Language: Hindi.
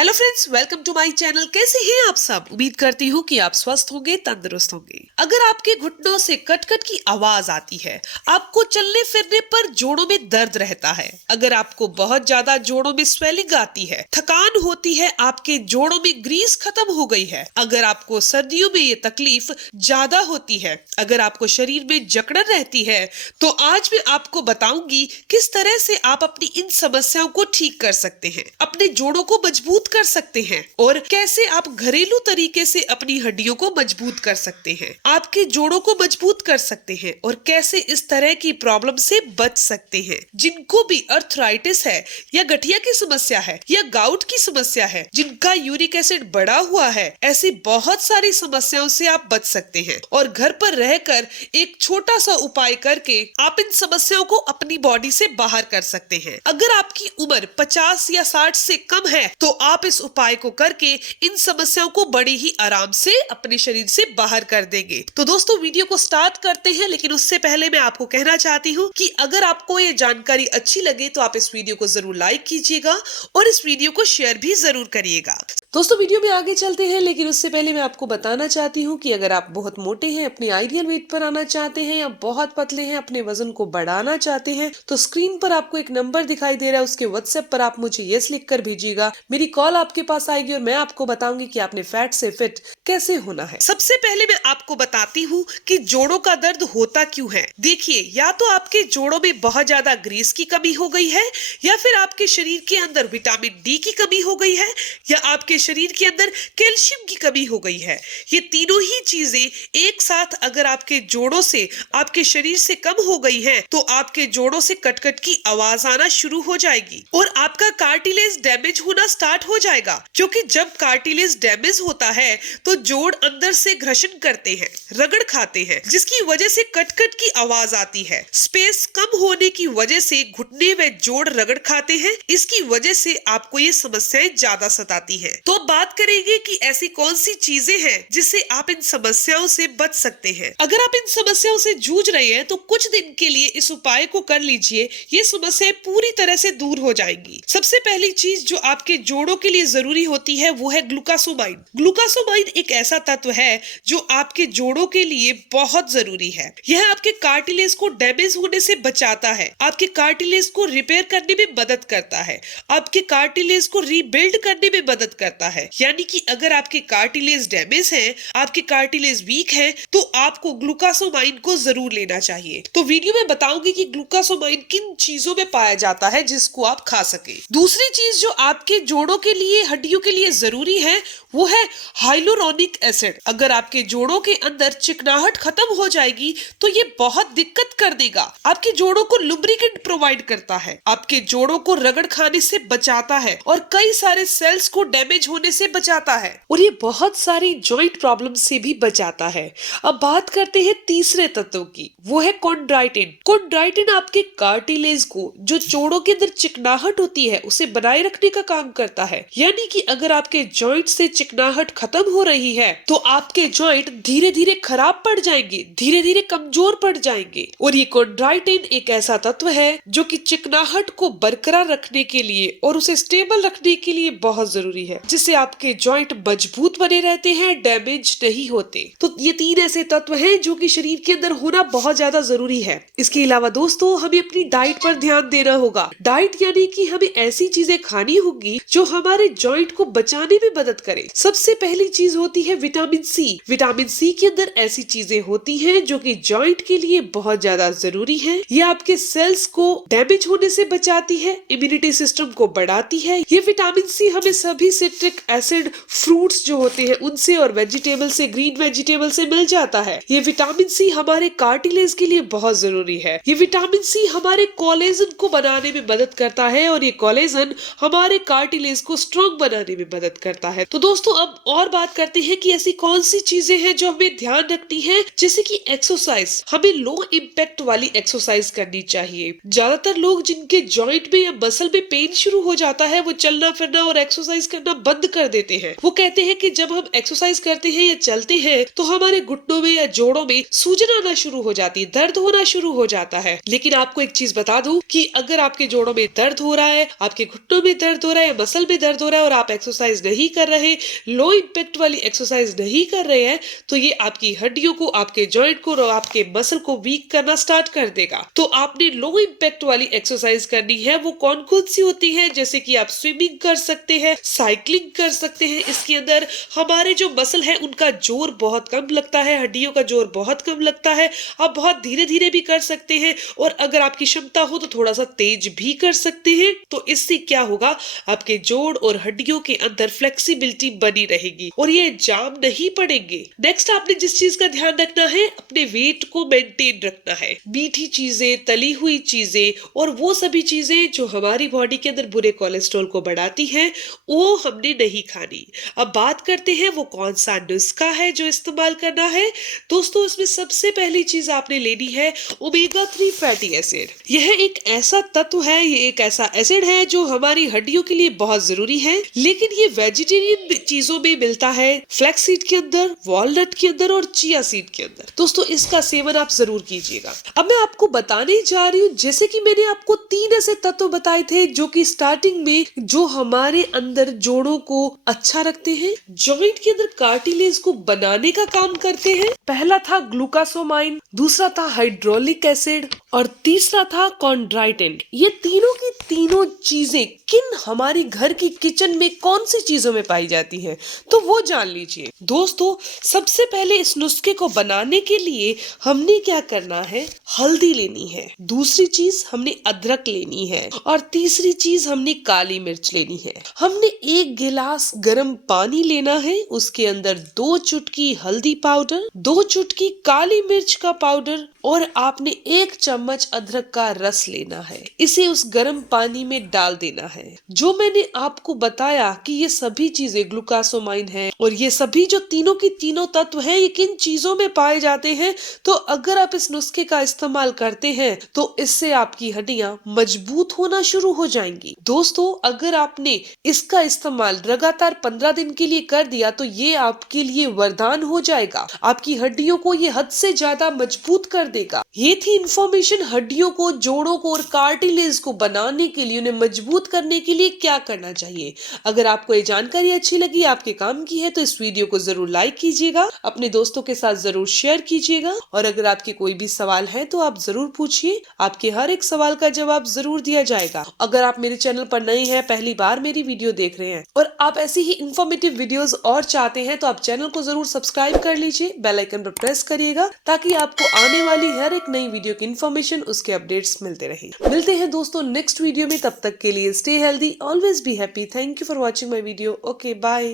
Hello friends, welcome to my channel. कैसे हैं आप सब? उम्मीद करती हूँ कि आप स्वस्थ होंगे, तंदुरुस्त होंगे। अगर आपके घुटनों से कट कट की आवाज आती है, आपको चलने फिरने पर जोड़ों में दर्द रहता है, अगर आपको बहुत ज्यादा जोड़ों में स्वेलिंग आती है, थकान होती है, आपके जोड़ों में ग्रीस खत्म हो गई है, अगर आपको सर्दियों में ये तकलीफ ज्यादा होती है, अगर आपको शरीर में जकड़न रहती है, तो आज मैं आपको बताऊंगी किस तरह से आप अपनी इन समस्याओं को ठीक कर सकते हैं, अपने जोड़ों को मजबूत कर सकते हैं और कैसे आप घरेलू तरीके से अपनी हड्डियों को मजबूत कर सकते हैं, आपके जोड़ों को मजबूत कर सकते हैं और कैसे इस तरह की प्रॉब्लम से बच सकते हैं। जिनको भी अर्थराइटिस है या गठिया की समस्या है या गाउट की समस्या है, जिनका यूरिक एसिड बढ़ा हुआ है, ऐसी बहुत सारी समस्याओं से आप बच सकते हैं और घर पर रहकर एक छोटा सा उपाय करके आप इन समस्याओं को अपनी बॉडी से बाहर कर सकते हैं। अगर आपकी उम्र 50 या 60 से कम है तो आप इस उपाय को करके इन समस्याओं को बड़ी ही आराम से अपने शरीर से बाहर कर देंगे। तो दोस्तों, वीडियो को स्टार्ट करते हैं, लेकिन उससे पहले मैं आपको कहना चाहती हूँ कि अगर आपको ये जानकारी अच्छी लगे तो आप इस वीडियो को जरूर लाइक कीजिएगा और इस वीडियो को शेयर भी जरूर करिएगा। दोस्तों, वीडियो में आगे चलते हैं, लेकिन उससे पहले मैं आपको बताना चाहती हूँ कि अगर आप बहुत मोटे हैं, अपने आइडियल वेट पर आना चाहते हैं, या बहुत पतले हैं, अपने वजन को बढ़ाना चाहते हैं, तो स्क्रीन पर आपको एक नंबर दिखाई दे रहा है, उसके व्हाट्सएप पर आप मुझे यस लिखकर भेजिएगा। मेरी कॉल आपके पास आएगी और मैं आपको बताऊंगी कि आपने फैट से फिट कैसे होना है। सबसे पहले मैं आपको बताती हूँ कि जोड़ों का दर्द होता क्यों है। देखिए, या तो आपके जोड़ों में बहुत ज्यादा ग्रीस की कमी हो गई है, या फिर आपके शरीर के अंदर विटामिन डी की कमी हो गई है, या आपके शरीर के अंदर कैल्शियम की कमी हो गई है। ये तीनों ही चीजें एक साथ अगर आपके जोड़ों से, आपके शरीर से कम हो गई हैं, तो आपके जोड़ों से कटकट की आवाज आना शुरू हो जाएगी और आपका कार्टिलेज डैमेज होना स्टार्ट हो जाएगा। क्योंकि जब कार्टिलेज डैमेज होता है तो जोड़ अंदर से घर्षण करते हैं, रगड़ खाते हैं, जिसकी वजह से कटकट की आवाज आती है। स्पेस कम होने की वजह से घुटने व जोड़ रगड़ खाते हैं, इसकी वजह से आपको ये समस्याएं ज्यादा सताती हैं। तो बात करेंगे कि ऐसी कौन सी चीजें हैं जिससे आप इन समस्याओं से बच सकते हैं। अगर आप इन समस्याओं से जूझ रहे हैं तो कुछ दिन के लिए इस उपाय को कर लीजिए, ये समस्याएं पूरी तरह से दूर हो जाएंगी। सबसे पहली चीज जो आपके जोड़ों के लिए जरूरी होती है वो है ग्लूकासोमाइन। ग्लूकासोमाइन एक ऐसा तत्व है जो आपके जोड़ों के लिए बहुत जरूरी है। यह आपके कार्टिलेज को डैमेज होने से बचाता है, आपके कार्टिलेज को रिपेयर करने में मदद करता है, आपके कार्टिलेज को रीबिल्ड करने में मदद करता है। यानी कि अगर आपके कार्टिलेज डैमेज है, आपके कार्टिलेज वीक है, तो आपको ग्लूकासोमाइन को जरूर लेना चाहिए। तो वीडियो में बताऊंगी कि ग्लूकासोमाइन किन चीजों में पाया जाता है जिसको आप खा सके। दूसरी चीज जो आपके जोड़ों के लिए, हड्डियों के लिए जरूरी है वो है हाइलुरोनिक एसिड। अगर आपके जोड़ों के अंदर चिकनाहट खत्म हो जाएगी तो ये बहुत दिक्कत कर देगा। आपके जोड़ों को लुब्रिकेंट प्रोवाइड करता है, आपके जोड़ों को रगड़ खाने से बचाता है और कई सारे सेल्स को डैमेज होने से बचाता है और ये बहुत सारी जॉइंट प्रॉब्लम से भी बचाता है। अब बात करते हैं तीसरे तत्व की, वो है कॉन्ड्राइटिन। कॉन्ड्राइटिन आपके कार्टिलेज को, जो जोड़ों के अंदर चिकनाहट होती है, उसे बनाए रखने का काम करता है। यानी कि अगर आपके जॉइंट से चिकनाहट खत्म हो रही है तो आपके जॉइंट धीरे धीरे खराब पड़ जाएंगे, धीरे धीरे कमजोर पड़ जाएंगे। और ये कॉन्ड्राइटिन एक ऐसा तत्व है जो कि चिकनाहट को बरकरार रखने के लिए और उसे स्टेबल रखने के लिए बहुत जरूरी है, जिससे आपके जॉइंट मजबूत बने रहते हैं, डैमेज नहीं होते। तो ये तीन ऐसे तत्व हैं जो कि शरीर के अंदर होना बहुत ज्यादा जरूरी है। इसके अलावा दोस्तों, हमें अपनी डाइट पर ध्यान देना होगा। डाइट यानी कि हमें ऐसी चीजें खानी होगी जो हमारे जॉइंट को बचाने में मदद करे। सबसे पहली चीज होती है विटामिन सी। विटामिन सी के अंदर ऐसी चीजें होती हैं जो कि जॉइंट के लिए बहुत ज्यादा जरूरी है। ये आपके सेल्स को डैमेज होने से बचाती है, इम्यूनिटी सिस्टम को बढ़ाती है। ये विटामिन सी हमें सभी सिट्रिक एसिड फ्रूट्स जो होते हैं उनसे और वेजिटेबल से, ग्रीन वेजिटेबल से मिल जाता है। ये विटामिन सी हमारे कार्टिलेज के लिए बहुत जरूरी है। ये विटामिन सी हमारे कोलेजन को बनाने में मदद करता है और ये कोलेजन हमारे कार्टिलेज को स्ट्रॉन्ग बनाने में मदद करता है। तो दोस्तों, अब और बात करते हैं कि ऐसी कौन सी चीजें हैं जो हमें ध्यान रखनी है। जैसे कि एक्सरसाइज, हमें लो इम्पैक्ट वाली एक्सरसाइज करनी चाहिए। ज्यादातर लोग जिनके जॉइंट में या मसल में पेन शुरू हो जाता है वो चलना फिरना और एक्सरसाइज करना बंद कर देते हैं। वो कहते हैं कि जब हम एक्सरसाइज करते हैं या चलते हैं तो हमारे घुटनों में या जोड़ों में सूजन आना शुरू हो जाती है, दर्द होना शुरू हो जाता है। लेकिन आपको एक चीज बता दूं कि अगर आपके जोड़ों में दर्द हो रहा है, आपके घुटनों में दर्द हो रहा है या मसल में दर्द हो रहा है और आप एक्सरसाइज नहीं कर रहे, लो इम्पैक्ट वाली एक्सरसाइज नहीं कर रहे हैं, तो ये आपकी हड्डियों को, आपके जॉइंट को और आपके मसल को वीक करना स्टार्ट कर देगा। तो आपने लो इम्पैक्ट वाली एक्सरसाइज करनी है। वो कौन कौन सी होती है? जैसे कि आप स्विमिंग कर सकते हैं, साइकिलिंग कर सकते हैं। इसके अंदर हमारे जो मसल है उनका जोर बहुत कम लगता है, हड्डियों का जोर बहुत कम लगता है। आप बहुत धीरे धीरे भी कर सकते हैं और अगर आपकी क्षमता हो तो थोड़ा सा तेज भी कर सकते हैं। तो इससे क्या होगा, आपके जोड़ और हड्डियों के अंदर फ्लेक्सिबिलिटी बनी रहेगी और ये जाम नहीं पड़ेंगे। नेक्स्ट आपने जिस चीज का ध्यान रखना है, अपने वेट को मेंटेन रखना है। मीठी चीजें, तली हुई चीजें और वो सभी चीजें जो हमारी बॉडी के अंदर बुरे कोलेस्ट्रॉल को बढ़ाती हैं, वो हमने नहीं खानी। अब बात करते हैं वो कौन सा नुस्खा है जो इस्तेमाल करना है। दोस्तों, इसमें सबसे पहली चीज आपने लेनी है ओमेगा 3 फैटी एसिड। यह एक ऐसा तत्व है, ये एक ऐसा एसिड है जो हमारी हड्डियों के लिए बहुत जरूरी है, लेकिन ये वेजिटेरियन चीजों में मिलता है, फ्लैक्स सीड के अंदर, वॉलनट के अंदर और चिया सीड के अंदर। दोस्तों, इसका सेवन आप जरूर कीजिएगा। अब मैं आपको बताने जा रही हूँ, जैसे कि मैंने आपको 3 ऐसे तत्व बताए थे जो कि स्टार्टिंग में जो हमारे अंदर जोड़ों को अच्छा रखते हैं, जॉइंट के अंदर कार्टिलेज को बनाने का काम करते हैं। पहला था ग्लूकासोमाइन, दूसरा था हाइड्रोलिक एसिड और तीसरा था कॉन्ड्राइटिन। ये तीनों की तीनों चीजें किन हमारी घर की किचन में कौन सी चीजों में पाई जाती हैं, तो वो जान लीजिए। दोस्तों, सबसे पहले इस नुस्खे को बनाने के लिए हमने क्या करना है, हल्दी लेनी है, दूसरी चीज हमने अदरक लेनी है और तीसरी चीज हमने काली मिर्च लेनी है। हमने 1 गिलास गर्म पानी लेना है, उसके अंदर 2 चुटकी हल्दी पाउडर, 2 चुटकी काली मिर्च का पाउडर और आपने 1 चम्मच अदरक का रस लेना है। इसे उस गर्म पानी में डाल देना है। जो मैंने आपको बताया कि ये सभी चीजें ग्लूकासोमाइन है और ये सभी जो तीनों की तीनों तत्व हैं, ये किन चीजों में पाए जाते हैं, तो अगर आप इस नुस्खे का इस्तेमाल करते हैं तो इससे आपकी हड्डियां मजबूत होना शुरू हो जाएंगी। दोस्तों, अगर आपने इसका इस्तेमाल लगातार 15 दिन के लिए कर दिया तो ये आपके लिए वरदान हो जाएगा। आपकी हड्डियों को ये हद से ज्यादा मजबूत कर देगा। ये थी इंफॉर्मेशन हड्डियों को, जोड़ों को और कार्टिलेज को बनाने के लिए, उन्हें मजबूत करने के लिए क्या करना चाहिए। अगर आपको ये जानकारी अच्छी लगी, आपके काम की है, तो इस वीडियो को जरूर लाइक कीजिएगा, अपने दोस्तों के साथ जरूर शेयर कीजिएगा और अगर आपके कोई भी सवाल है तो आप जरूर पूछिए। आपके हर एक सवाल का जवाब जरूर दिया जाएगा। अगर आप मेरे चैनल पर नए हैं, पहली बार मेरी वीडियो देख रहे हैं और आप ऐसी ही इंफॉर्मेटिव वीडियोस और चाहते हैं, तो आप चैनल को जरूर सब्सक्राइब कर लीजिए, बेल आइकन पर प्रेस करिएगा ताकि आपको आने वाली हर एक नई वीडियो की इन्फॉर्मेशन, उसके अपडेट्स मिलते रहे। मिलते हैं दोस्तों नेक्स्ट वीडियो में, तब तक के लिए stay healthy, always be happy. Thank you for watching my video. Okay, bye.